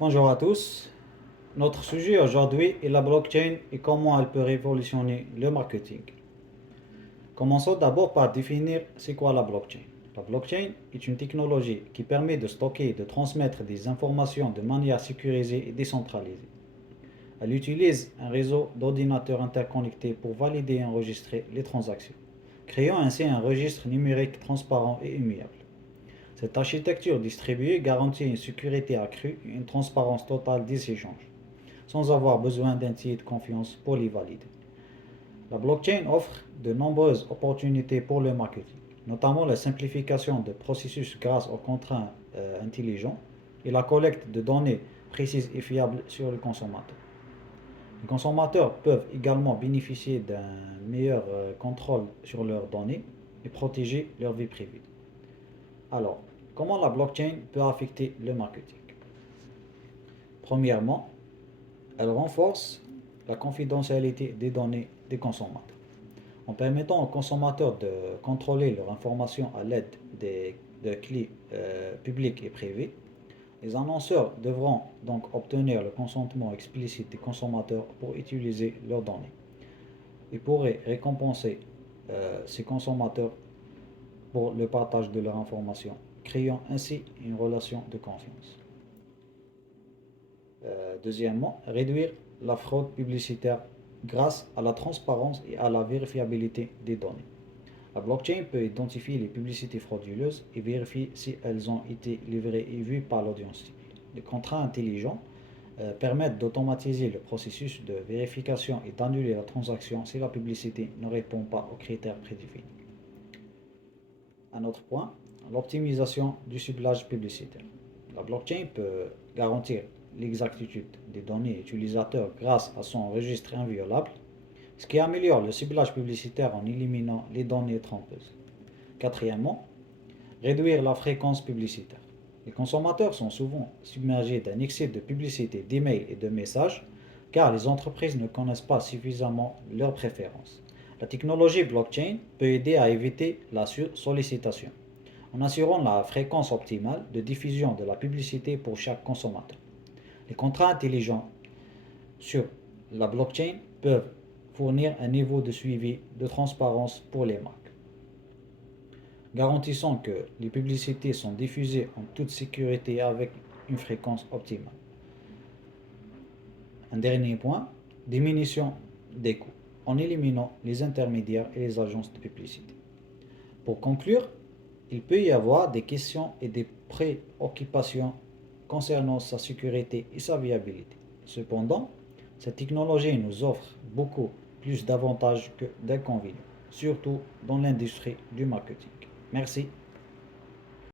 Bonjour à tous. Notre sujet aujourd'hui est la blockchain et comment elle peut révolutionner le marketing. Commençons d'abord par définir c'est quoi la blockchain. La blockchain est une technologie qui permet de stocker et de transmettre des informations de manière sécurisée et décentralisée. Elle utilise un réseau d'ordinateurs interconnectés pour valider et enregistrer les transactions, créant ainsi un registre numérique transparent et immuable. Cette architecture distribuée garantit une sécurité accrue et une transparence totale des échanges, sans avoir besoin d'un tiers de confiance pour les valider. La blockchain offre de nombreuses opportunités pour le marketing, notamment la simplification de processus grâce aux contrats intelligents et la collecte de données précises et fiables sur le consommateur. Les consommateurs peuvent également bénéficier d'un meilleur contrôle sur leurs données et protéger leur vie privée. Alors, comment la blockchain peut affecter le marketing? Premièrement, elle renforce la confidentialité des données des consommateurs. En permettant aux consommateurs de contrôler leurs informations à l'aide de clés publiques et privées, les annonceurs devront donc obtenir le consentement explicite des consommateurs pour utiliser leurs données. Ils pourraient récompenser ces consommateurs pour le partage de leurs informations, créant ainsi une relation de confiance. Deuxièmement, réduire la fraude publicitaire grâce à la transparence et à la vérifiabilité des données. La blockchain peut identifier les publicités frauduleuses et vérifier si elles ont été livrées et vues par l'audience cible. Les contrats intelligents permettent d'automatiser le processus de vérification et d'annuler la transaction si la publicité ne répond pas aux critères prédéfinis. Un autre point, l'optimisation du ciblage publicitaire. La blockchain peut garantir l'exactitude des données utilisateurs grâce à son registre inviolable, ce qui améliore le ciblage publicitaire en éliminant les données trompeuses. Quatrièmement, réduire la fréquence publicitaire. Les consommateurs sont souvent submergés d'un excès de publicité, d'emails et de messages car les entreprises ne connaissent pas suffisamment leurs préférences. La technologie blockchain peut aider à éviter la sursollicitation en assurant la fréquence optimale de diffusion de la publicité pour chaque consommateur. Les contrats intelligents sur la blockchain peuvent fournir un niveau de suivi de transparence pour les marques, garantissant que les publicités sont diffusées en toute sécurité avec une fréquence optimale. Un dernier point, diminution des coûts, en éliminant les intermédiaires et les agences de publicité. Pour conclure, il peut y avoir des questions et des préoccupations concernant sa sécurité et sa viabilité. Cependant, cette technologie nous offre beaucoup plus d'avantages que d'inconvénients, surtout dans l'industrie du marketing. Merci.